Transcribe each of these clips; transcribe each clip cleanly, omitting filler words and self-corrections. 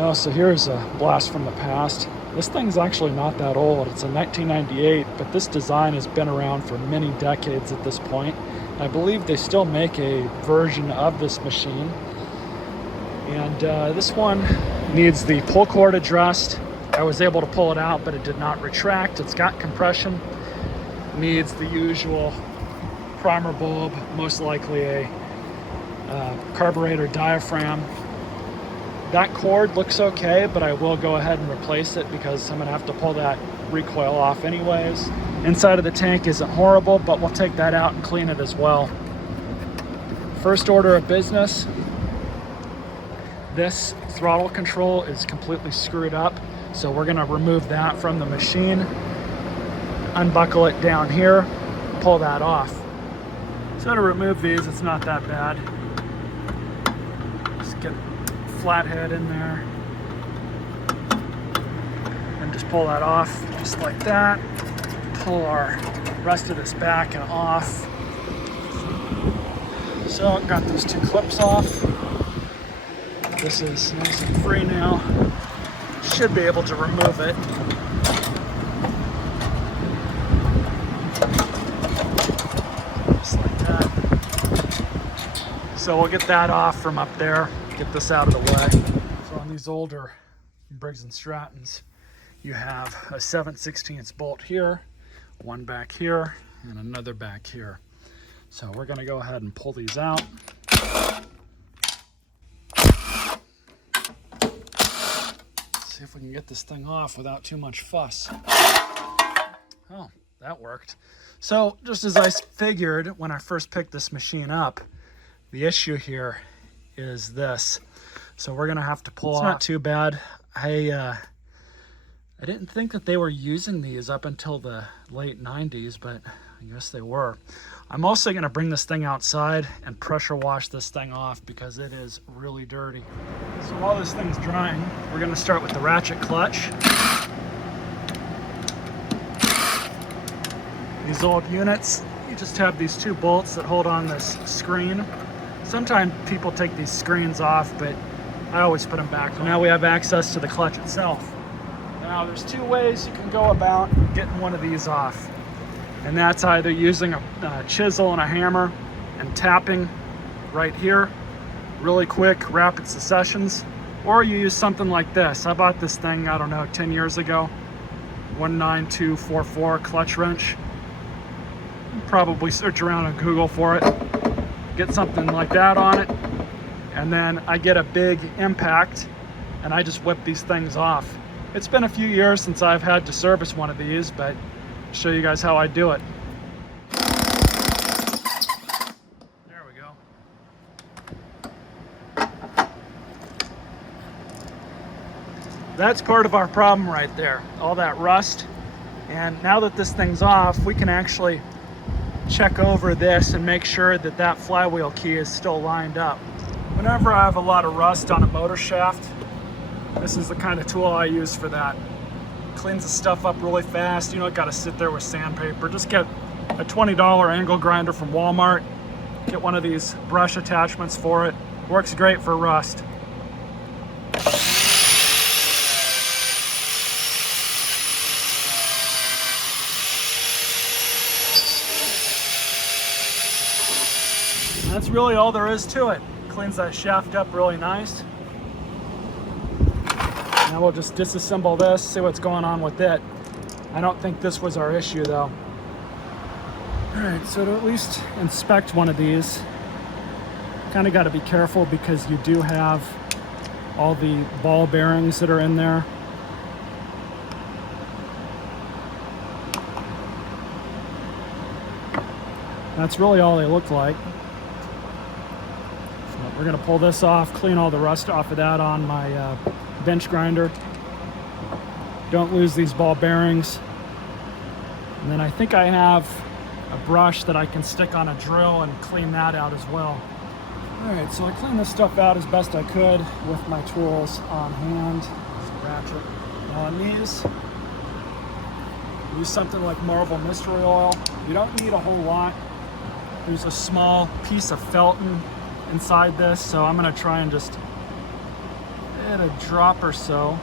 Oh, so here's a blast from the past. This thing's actually not that old. It's a 1998, but this design has been around for many decades at this point. I believe they still make a version of this machine. And this one needs the pull cord addressed. I was able to pull it out, but it did not retract. It's got compression. Needs the usual primer bulb, most likely a carburetor diaphragm. That cord looks okay, but I will go ahead and replace it because I'm gonna have to pull that recoil off anyways. Inside of the tank isn't horrible, but we'll take that out and clean it as well. First order of business, this throttle control is completely screwed up, so we're gonna remove that from the machine, unbuckle it down here, pull that off. So to remove these, it's not that bad. Just get flathead in there and just pull that off just like that. Pull our rest of this back and off. So I've got those two clips off. This is nice and free now. Should be able to remove it. Just like that. So we'll get that off from up there. Get this out of the way. So on these older Briggs & Strattons, you have a 7/16 bolt here, one back here, and another back here. So we're gonna go ahead and pull these out. See if we can get this thing off without too much fuss. Oh, that worked. So just as I figured when I first picked this machine up, the issue here is this. So we're gonna have to pull off. It's not too bad. I didn't think that they were using these up until the late 90s, but I guess they were. I'm also gonna bring this thing outside and pressure wash this thing off because it is really dirty. So while this thing's drying, we're gonna start with the ratchet clutch. These old units, you just have these two bolts that hold on this screen. Sometimes people take these screens off, but I always put them back on. Now we have access to the clutch itself. Now there's two ways you can go about getting one of these off. And that's either using a chisel and a hammer and tapping right here, really quick, rapid successions, or you use something like this. I bought this thing, I don't know, 10 years ago, 19244 clutch wrench. Probably search around on Google for it. Get something like that on it, and then I get a big impact and I just whip these things off. It's been a few years since I've had to service one of these, but I'll show you guys how I do it. There we go. That's part of our problem right there, all that rust. And now that this thing's off, we can actually check over this and make sure that that flywheel key is still lined up. Whenever I have a lot of rust on a motor shaft, this is the kind of tool I use for that. Cleans the stuff up really fast. You don't got to sit there with sandpaper. Just get a $20 angle grinder from Walmart. Get one of these brush attachments for it. Works great for rust. That's really all there is to it. Cleans that shaft up really nice. Now we'll just disassemble this, see what's going on with it. I don't think this was our issue though. All right, so to at least inspect one of these, kind of got to be careful because you do have all the ball bearings that are in there. That's really all they look like. We're gonna pull this off, clean all the rust off of that on my bench grinder. Don't lose these ball bearings. And then I think I have a brush that I can stick on a drill and clean that out as well. All right, so I cleaned this stuff out as best I could with my tools on hand. There's a ratchet. Now on these, use something like Marvel mystery oil. You don't need a whole lot. There's a small piece of Felton inside this, so I'm gonna try and just at a drop or so.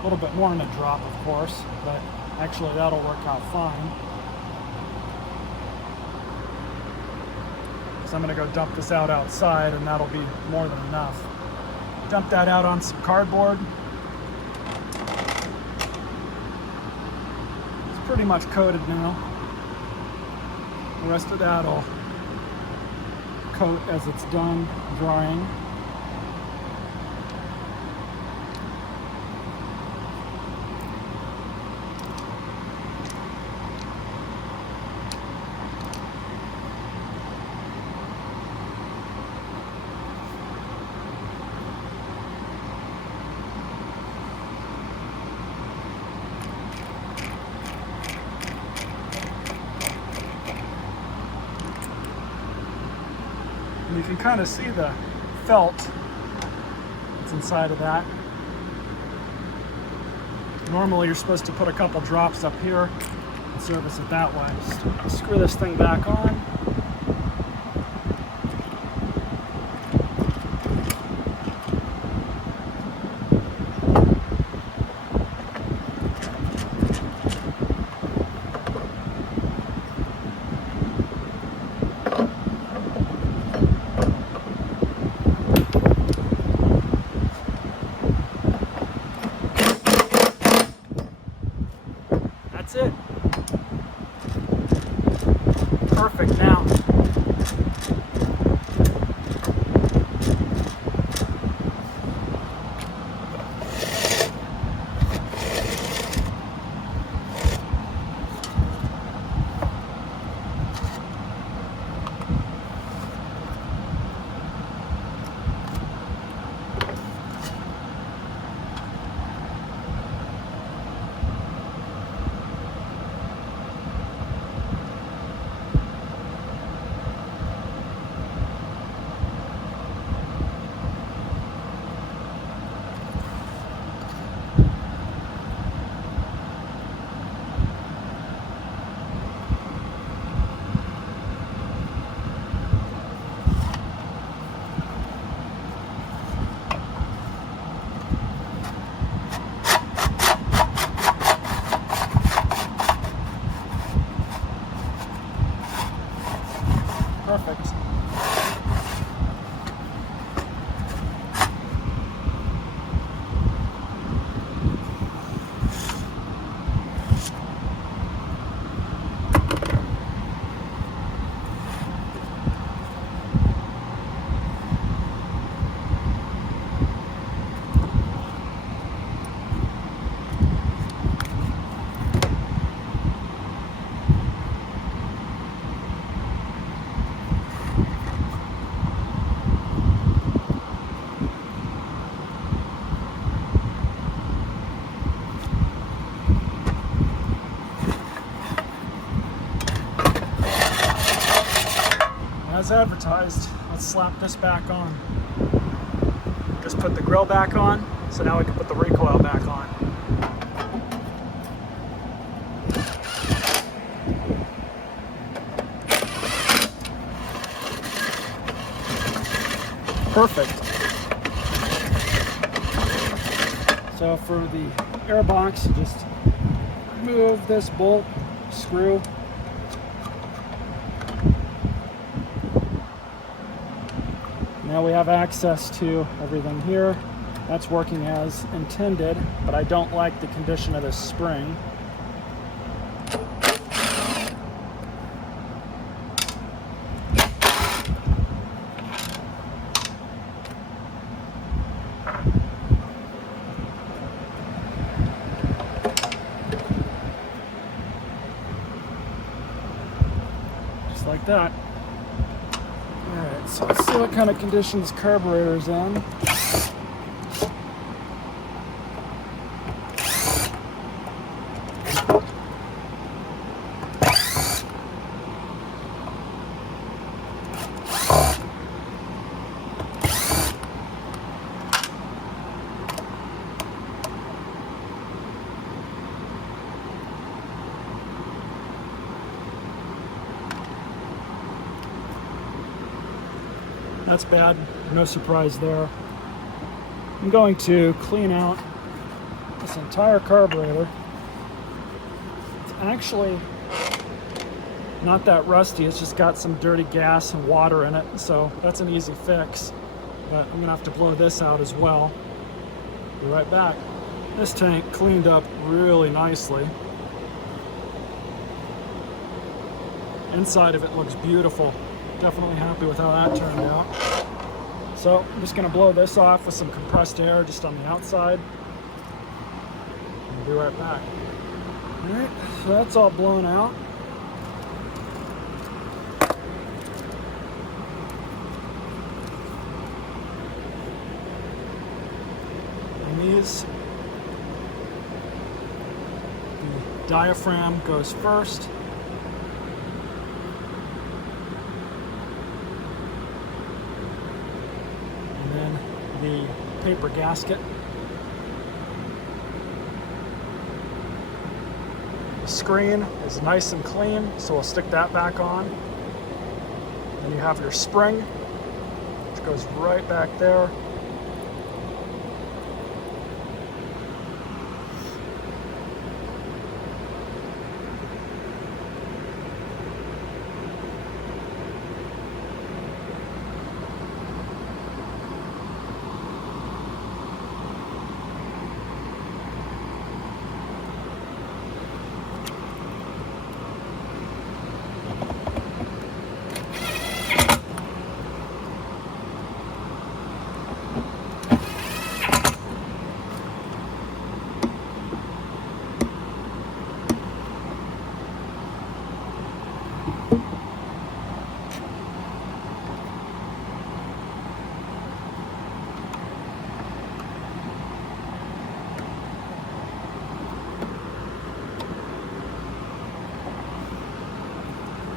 A little bit more than a drop, of course, but actually that'll work out fine. So I'm gonna go dump this out outside, and that'll be more than enough. Dump that out on some cardboard. It's pretty much coated now. The rest of that will coat as it's done drying. And you can kind of see the felt that's inside of that. Normally you're supposed to put a couple drops up here and service it that way. Just screw this thing back on. That's it. Perfect now. Perfect. As advertised, let's slap this back on. Just put the grill back on, so now we can put the recoil back on. Perfect. So for the airbox, just remove this bolt, screw. Now we have access to everything here. That's working as intended, but I don't like the condition of this spring. Just like that. Alright, so let's see what kind of condition this carburetor's in. That's bad, no surprise there. I'm going to clean out this entire carburetor. It's actually not that rusty, it's just got some dirty gas and water in it, so that's an easy fix. But I'm gonna have to blow this out as well. Be right back. This tank cleaned up really nicely. Inside of it looks beautiful. Definitely happy with how that turned out. So I'm just gonna blow this off with some compressed air just on the outside. I'll be right back. All right, so that's all blown out. And these, the diaphragm goes first. The paper gasket. The screen is nice and clean, so we'll stick that back on. Then you have your spring, which goes right back there.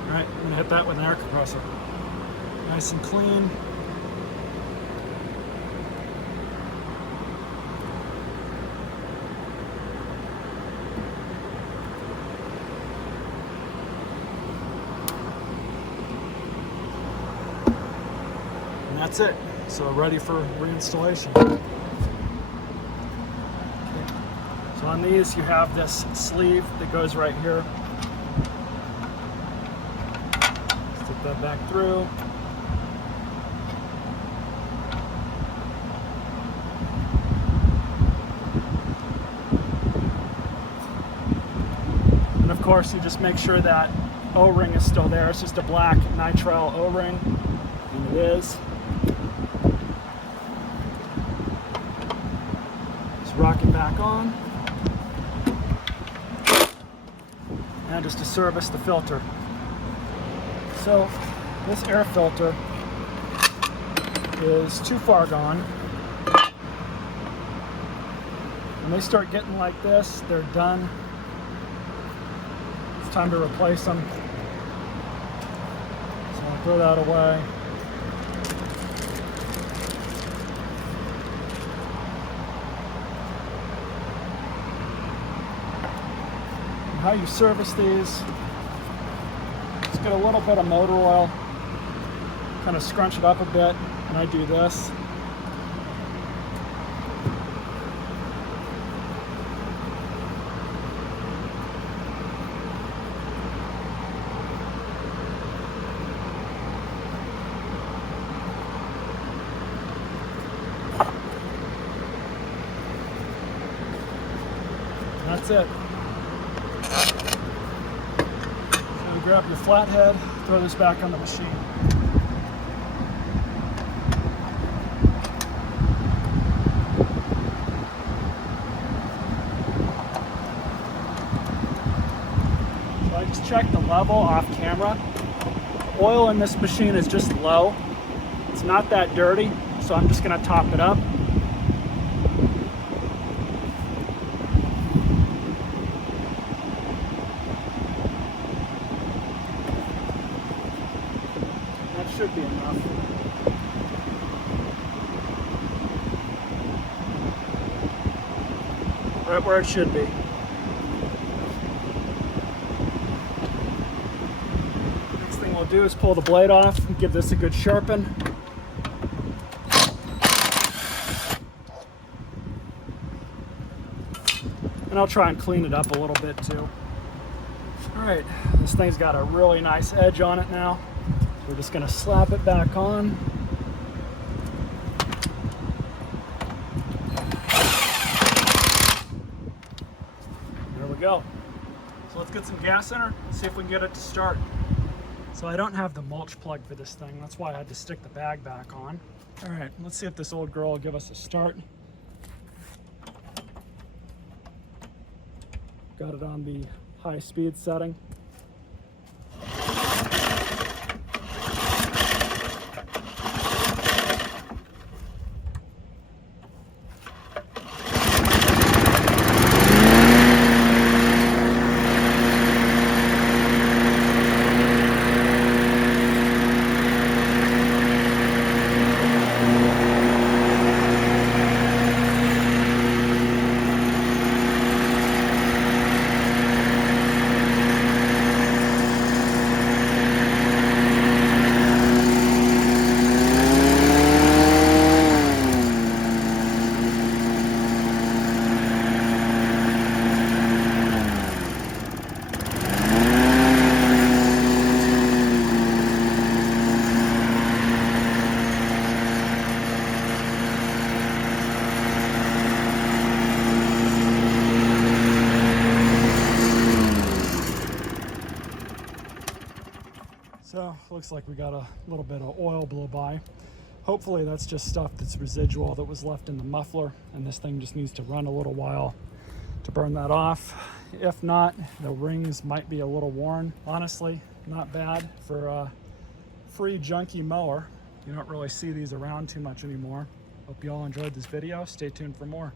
Alright, I'm going to hit that with an air compressor. Nice and clean. And that's it. So ready for reinstallation. Okay. So on these you have this sleeve that goes right here. Stick that back through. And of course you just make sure that O-ring is still there. It's just a black nitrile O-ring, and it is. Just rock it back on. And just to service the filter. So this air filter is too far gone. When they start getting like this, they're done. It's time to replace them. So I'll throw that away. And how you service these, just get a little bit of motor oil, kind of scrunch it up a bit, and I do this. That's it. So grab your flathead, throw this back on the machine. So I just checked the level off camera. The oil in this machine is just low. It's not that dirty, so I'm just going to top it up. Should be enough. Right where it should be. Next thing we'll do is pull the blade off and give this a good sharpen. And I'll try and clean it up a little bit too. All right, this thing's got a really nice edge on it now. We're just gonna slap it back on. There we go. So let's get some gas in her and see if we can get it to start. So I don't have the mulch plug for this thing. That's why I had to stick the bag back on. All right, let's see if this old girl will give us a start. Got it on the high speed setting. So looks like we got a little bit of oil blow by. Hopefully that's just stuff that's residual that was left in the muffler, and this thing just needs to run a little while to burn that off. If not, the rings might be a little worn. Honestly, not bad for a free junky mower. You don't really see these around too much anymore. Hope you all enjoyed this video. Stay tuned for more.